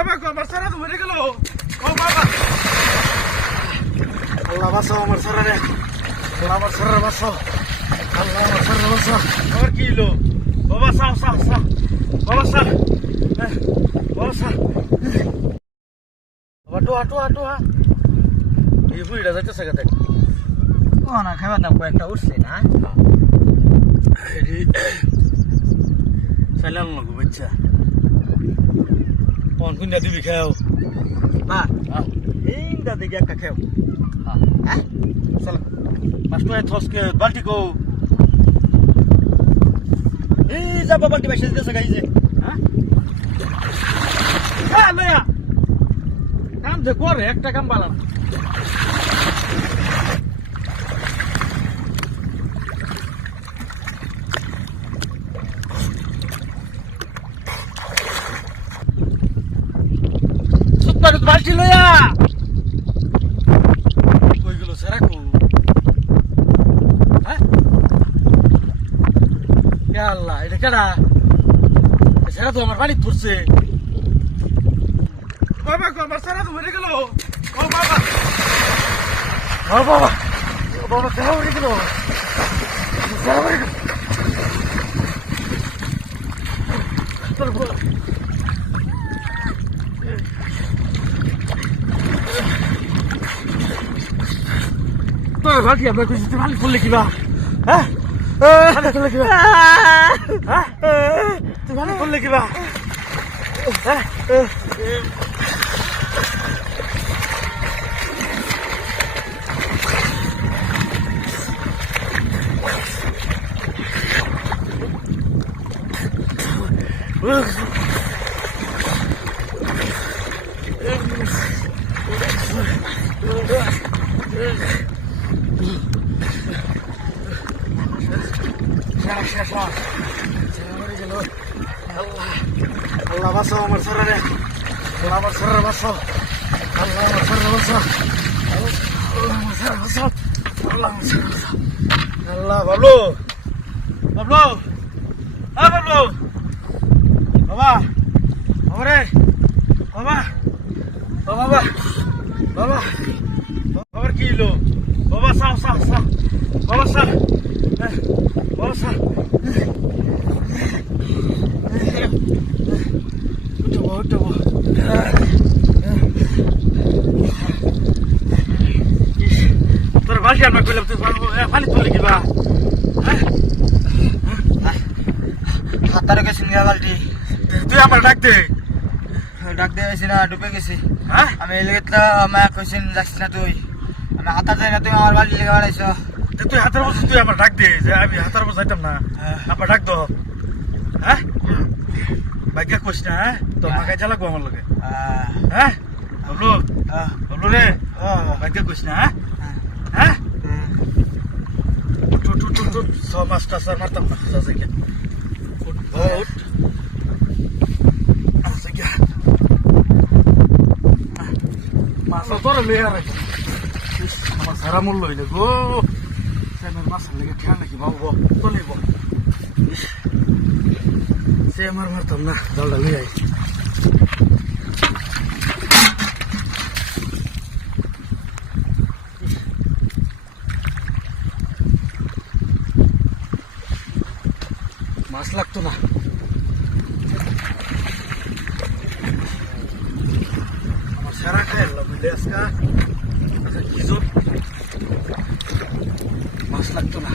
বাবা গো আমার সারা তো মরে গেল। ও বাবা, আল্লাহ বাঁচাও আমার সারা রে, আল্লাহ আমার সারা বাঁচাও, আল্লাহ আমার সারা বাঁচাও। আমার কি হলো বাবা? সাও সাও সাও বাবা, সাও বাবা, সাও বাবা, টোয়া টোয়া টোয়া। এই বুড়িটা যাইতেছে কেটে ও না খাবার দাম কয়েকটা উঠছে না চাইলাম লাগবো বাচ্চা। কোন কোনটা দিবি খেও মা এইটা দেখি একটা খেও হ্যাঁ চল মাস্টার থসকে বালতি কো এই যাবা বালতি বাইসে দিতেছে গাইছে হ্যাঁ হ্যাঁ লয়া কাম যে করে একটা কাম বালাম বালতি লয়া কই গেল সারাকু হ্যাঁ ইয়া আল্লাহ এটা কেডা সারা তো আমার বাড়ি পড়ছে বাবা গো আমার সারা তো মরে গেল ও বাবা ও বাবা ও বাবা সারা মরে গেল সারা মরে গেল তোর বল বাকি আপনার কিছু ভালো করলে কিবা হ্যাঁ ভালো করলে কিবা হ্যাঁ তুই ভালো করলে কিবা হ্যাঁ আল্লাহ বাঁচাও আমার সারা রে, আল্লাহ আমার সারা বাঁচাও, আল্লাহ আমার সারা বাঁচাও, আল্লাহ আমার সারা বাঁচাও, আল্লাহ আমার সারা বাঁচাও। আল্লাহ বাবলু বাবলু হ্যাঁ বাবলু বাবা বাবা রে বাবা বাবা বাবা বাবার কি হলো বাবা? সাও সাও সাও বাবা, সাও বাবা, সাও উঠবো তোর বাকি আমরা কইলাম তুই পানি তুলে কিবা হাতারে গেছি নিয়া বালতি তুই আমার ডাক দে গেছি না ডুবে গেছি হ্যাঁ আমি এলাকায় তো আমার কইছেন যাচ্ছিস না তুই আমি হাতার যাই না তুই আমার বাড়ি লেগে বাড়াইছ তুই হাতের বসে তুই আমার ডাক দে যে আমি হাতের বসে যাইতাম না আমার ডাক দো হ্যাঁ ভাগ্য কইস না হ্যাঁ তো মাকে জ্বালাবো আমার লগে হ্যাঁ বললো বললো রে ভাগ্য কইস না হ্যাঁ হ্যাঁ ছ মাসটা স্যার মারতাম না মাছ তোর লেগে রাখি আমার সারা মূল্য হইলে গো মাছের লেগে খেয়া নাকি বাবু তো নেব সে আমার মারতাম না জলটা লিয়ে আই মাছ লাগতো না আমার সারা খাই বুঝলে আজকা কি মাছ লাগতো না